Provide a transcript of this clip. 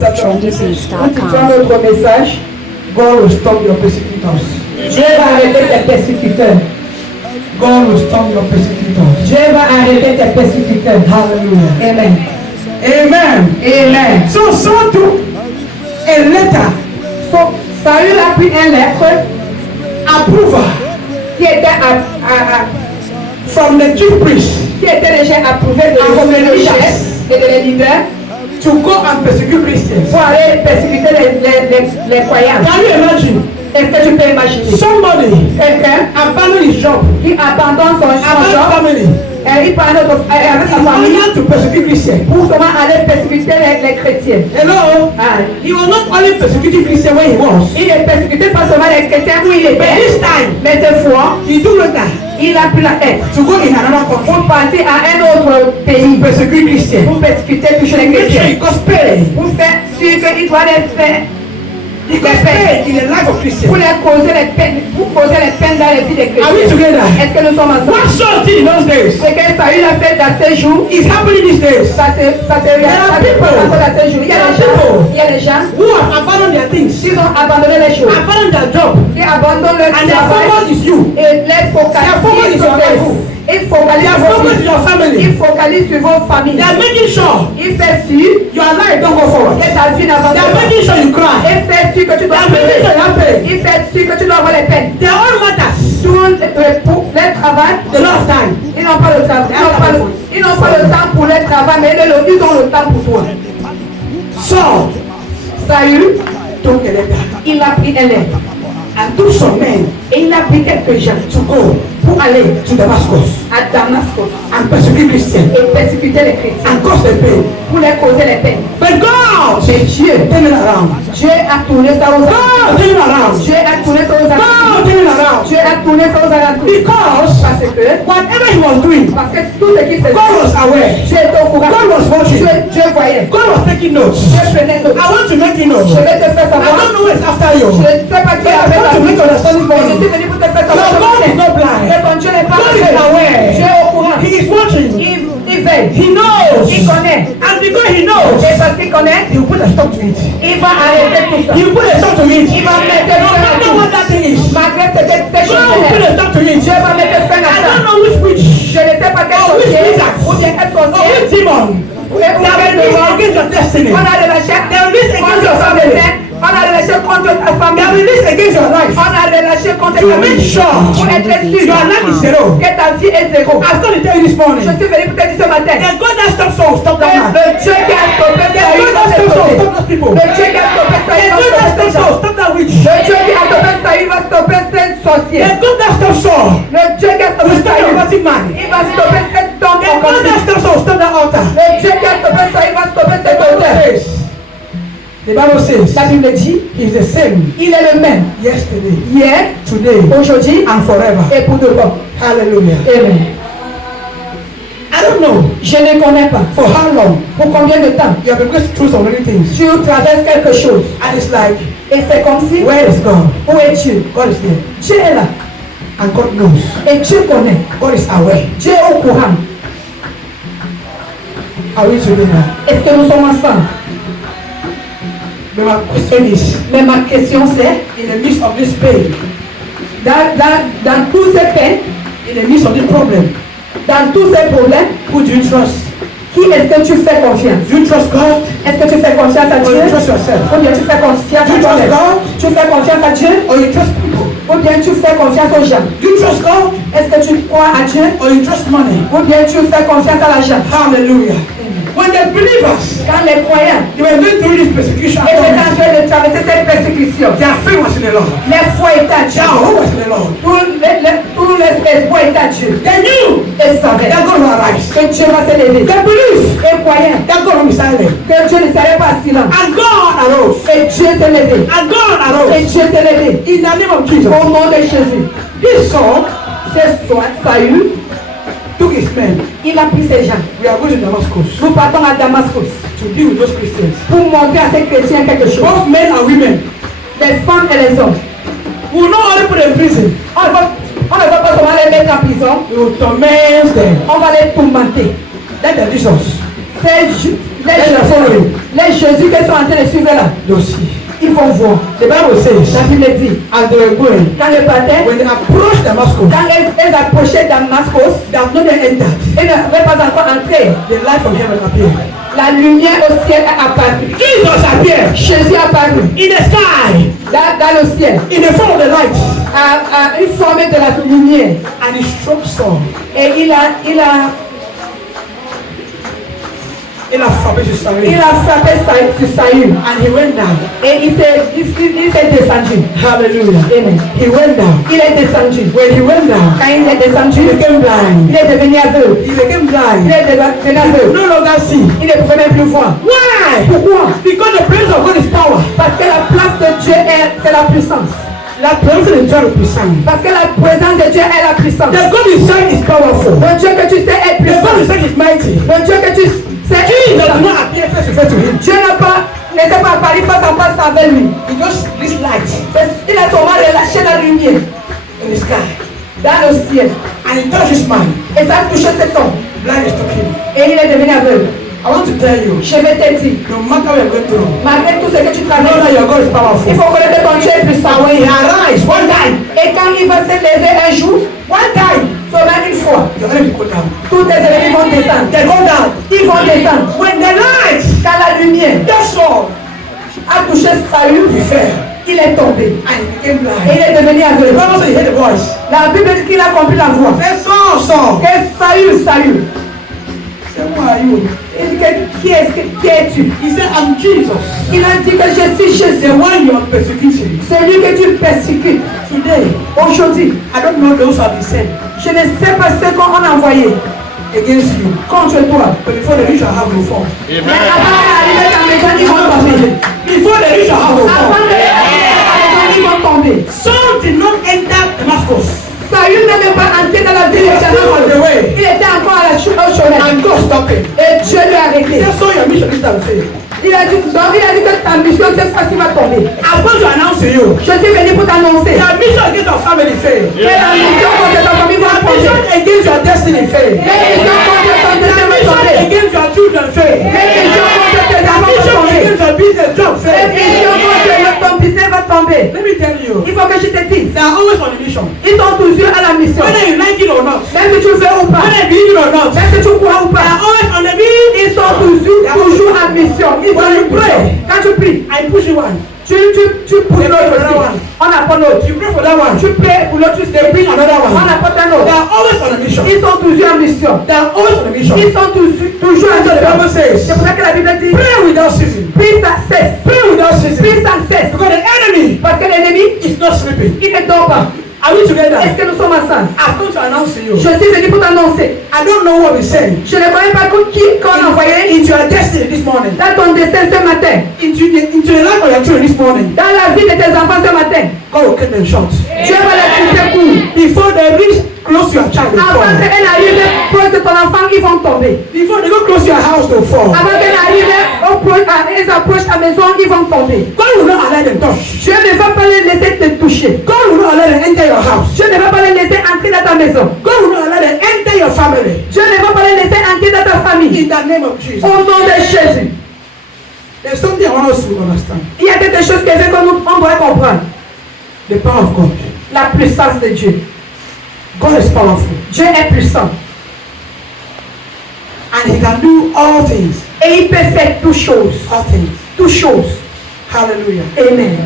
Notre message, God will stop your persecutors. Dieu va arrêter tes persécuteurs. God will stop your persecutors. Dieu va arrêter tes persécuteurs. Hallelujah. Amen. Amen. Amen. So Saul took a letter. So Saül a pris une lettre approval qui était from the chief priest, qui était déjà approuvé de les chefs et de les leaders. To go and persecute Christians. Pour aller persécuter les croyants. Can you imagine? Est-ce que tu peux imaginer? Somebody, quelqu'un, abandonne his job. Il abandonne son job. Family. Il prend avec sa famille. To persecute Christians. Pour seulement aller persécuter les chrétiens. Hello. He was not only persecuting Christians where he was. Il est persécuté pas seulement les chrétiens où il était. But this time, mais cette fois, he took the time. Il a pris la tête. To go in another country. Pour partir à un autre pays. Persécuter Christians. Pour persécuter toujours les chrétiens. Pour faire sûr qu'il doit les faire. In the life of Christians. Pour les causer les peines, pour causer les peines dans les vies des chrétiens. Are we together? Est-ce que nous sommes ensemble? What Saul did in those days? Ce que Saül a fait dans ces jours. Is happening these days. Ça se réalise dans ces jours. Il y a des gens who have abandoned their things. Ils ont abandonné les choses. Abandoned their job. Ils abandonnent leur travail. And their focus is you. Et les focus sur vous. Il focalise sur family. Il focalise sur vos familles. They are making sure. Il fait sûr. Your life don't go forward. Que ta vie n'avance pas. They are making sure you cry. Il fait sûr que tu dois pleurer. Il fait sûr que tu dois avoir les peines. Their own matters. Pour le travail. The last time. Ils n'ont pas le temps. Ils n'ont pas le temps pour le travail, mais ils ont le temps pour toi. Saül, donc il a pris un lettre. And took some men. Et il a pris quelques gens to go pour aller to Damascus. À Damascus. And persecute Christians. Et persécuter les chrétiens. And cause the pain. Pour les causer les peines. But God, mais Dieu, turn it around. Dieu a tourné ça aux alentours. God, turn it around. Dieu a tourné ça aux alentours. God, turn it around. Dieu a tourné ça aux alentours. Because parce que whatever he was doing, parce que tout ce qui faisait, God was aware. Dieu était au courant. God was watching. Dieu voyait. God was taking notes. Dieu prenait notes. I want to make you know. Je vais te faire savoir. I don't know what's after you. Je ne sais pas qui a fait. To make your understanding more. Je suis venu pour te faire savoir. God is not blind. Dieu n'est pas aware. Dieu est au courant. He is watching. Il veille. He knows. Il connaît. And because he knows. Et parce qu'il connaît, he will put a stop to it. Il va arrêter tout ça. He will put a stop to it. Il va mettre fin à tout. What that thing is. Malgré ces choses. God will put a stop to it. Dieu va mettre fin à ça. I don't know which witch. Je ne sais pas quel sorcier. Ou bien quel sorcier. Or which demon. On a against your destiny. On a relâché. They will release against your family. On a relâché contre ta famille. They will release against your life. On a relâché contre ta famille. To make sure. Pour être sûr. Your life is zero. Que ta vie est zéro. I've got to tell you this morning. Je suis venu pour te dire ce matin. The God that stops Saul, stop that man. Le Dieu qui a stoppé Saül, stop those people. Le Dieu qui a stoppé Saül, stop that witch. Le Dieu qui a stoppé Saül va stopper cette sorcière. The God that stops Saul. Le Dieu qui a stoppé Saül, il va stopper cette tombe. The God that stops Saul, stop that altar. Le Dieu qui a stoppé Saül va stopper cet altar. The Bible says, la Bible dit, he is the same. Il est le même. Yesterday, hier, today, aujourd'hui, and forever. Et pour de bon. Hallelujah. Amen. I don't know. Je ne connais pas. For how long? Pour combien de temps? You have been going through so many things. Tu traverses quelque chose. And it's like, et c'est comme si, where is God? Où est Dieu? God is there. Dieu est là. And God knows. Et Dieu connaît. God is aware. Dieu est au courant. Are we together? Est-ce que nous sommes ensemble? Mais ma question c'est, in the midst of this pain, dans tous ces peines, in the midst of this problem, dans tous ces problèmes, who do you trust? Qui est-ce que tu fais confiance? Do you trust God? Est-ce que tu fais confiance à Dieu? Or you trust yourself? Ou bien tu fais confiance à toi-même? Tu fais confiance à Dieu? Or you trust people? Ou bien tu fais confiance aux gens? Do you trust God? Est-ce que tu crois à Dieu? Or you trust money? Ou bien tu fais confiance à l'argent? Hallelujah. When the believers, quand les croyants, they were going through this persecution, étaient en train de traverser cette persécution, their faith was in the Lord. Leur foi était à Dieu. Their hope was in the Lord. Tout l'espoir était à Dieu. They knew, ils savaient, that God will arise. Que Dieu va se lever. They believed, les croyants, that God will be silent. Que Dieu ne serait pas silent. And God arose. Et Dieu s'est levé. And God arose. Et Dieu s'est levé. In the name of Jesus. Au nom de Jésus. This Saul, c'est Saül. Took his men. Il a pris ses gens. We are going to Damascus. Nous partons à Damascus. To deal with those Christians. Pour montrer à ces chrétiens quelque chose. Both men and women. Les femmes et les hommes. We will not only put them in prison. On ne va pas seulement les mettre en prison. We will torment them. On va les tourmenter. That is Jesus. C'est Les Jésus qui sont en train de suivre là. Ils vont voir. The Bible says, La Bible dit, as they were going, quand ils partaient, when they approached Damascus, quand elles approchaient Damascus, they have not yet entered. elles n'avaient pas encore entré. The light from heaven appeared. La lumière au ciel est apparue. Jesus appeared Jésus est apparu in the sky, dans le ciel, in the form of the light, à une forme de la lumière. and he struck Saul. Et il Il a frappé sur Saül. frappé sur Saül. And he went down. Et il s'est descendu. Hallelujah. Amen. He went down. Il est descendu. When he went down, Quand il est he descendu, became blind. il est devenu aveugle. He became blind. Il est devenu aveugle. No longer see. Il ne pouvait même plus voir. Why? Pourquoi? Because the presence of God is power. Parce que la place de Dieu c'est la puissance. La présence de Dieu est puissante. Parce que la présence de Dieu est la puissance. The God you serve is powerful. Le Dieu que tu sais est The God you puissant. serve is mighty. Le Dieu que tu sais est Jesus does puissant. not appear face to face to him. Dieu ne s'est pas apparu face à face avec lui. He just this light Il a seulement relâché la lumière in the sky. dans le ciel. And he touched his man. Et ça a touché cet homme. Blindness took him. Et il est devenu aveugle. I want to tell you, Je vais te dire, no matter what you're going through, malgré tout ce que tu know that traverses, your God is il powerful. faut connaître que ton Dieu est puissant. And when he arise one time, Et quand il va se lever un jour, one time, seulement une fois, your enemy will go down. tous tes ennemis vont descendre. They go down. Ils vont descendre. When the light Quand la lumière just saw, a touché Saül, he fell il est tombé. and he became Et blind. il est devenu The aveugle. Bible says he heard the voice. La Bible dit qu'il a compris la voix. Say, Saul, Saul. Que Saül. Say, who are you? Il dit que qui es-tu? He said, I'm Jesus. Il a dit que je suis The Jésus. one you are persecuting. Celui que tu persécutes. Today, Aujourd'hui, I don't know those who have been sent je ne sais pas ce qu'on a envoyé against you. contre toi. But before they reach your house, will fall. Mais avant d'arriver à ta maison, ils vont tomber. Before they reach your house, will Avant fall. d'arriver à ta maison, ils vont tomber. Saul did not enter Damascus. Saül n'avait pas entré dans la ville de Damascus. Il était encore au chemin. And God stopped him. Et Dieu lui a He réglé. said, so your mission is done. Say, Il a dit que ta mission cette fois-ci va tomber. I'm going to announce to you. Je suis venu pour t'annoncer. Your mission against your family failed. Que la mission contre ta famille va Your mission tomber. against your destiny failed. Les missions contre ton Your destin va mission tomber. against your children failed. Les missions contre tes Your enfants vont mission tomber. against your business job Les failed. missions contre ton business va tomber. Let me tell you, Il faut que je te dise. they are always on a mission. Ils sont toujours à la mission. Whether you like it or not, Même si tu veux ou pas. whether you believe it or not, Même si tu crois ou they are pas. always on the mission. Ils sont toujours en mission. Ils When you sont pray, quand tu pries, I push you one. tu pousses l'autre aussi. On apprend l'autre. You pray for that one. Tu pries pour l'autre, tu bring another one. on apporte un They autre. are always on a mission. Ils sont toujours en mission. They are always on a mission. Ils sont toujours en That's what the Bible mission. says. C'est pour ça que la Bible dit, Pray without ceasing. prie sans cesse. Pray without ceasing. Prie sans cesse. Because the enemy Parce que l'ennemi, is not sleeping. il ne dort pas. Are we together? Est-ce que nous sommes ensemble? I've come to announce to you. Je suis venu pour t'annoncer. I don't know what we said. Je ne connais pas qu'on a envoyé Into your destiny this morning. dans ton destin ce matin. Into the life of your children this morning. Dans la vie de tes enfants ce matin. God will cut them short. Dieu va les couper court. Before they reach close to your child, they Avant fall. qu'elle arrive proche de ton enfant, ils vont tomber. Before they go close to your house, they'll fall. Avant qu'elle arrive ils approchent ta maison, ils vont tomber. God will not allow them touch. Dieu ne va pas les laisser te toucher. God will not allow them enter your house. Dieu ne va pas les laisser entrer dans ta maison. God will not allow them enter your family. Dieu ne va pas les laisser entrer dans ta famille. In the name of Jesus. Au nom de Jésus. There's something I want us to understand. Il y a quelque chose que on doit comprendre. The power of God. La puissance de Dieu. God is powerful. Dieu est puissant. And He can do all things. Et il peut faire toutes choses. All things. Toutes choses. Hallelujah. Amen.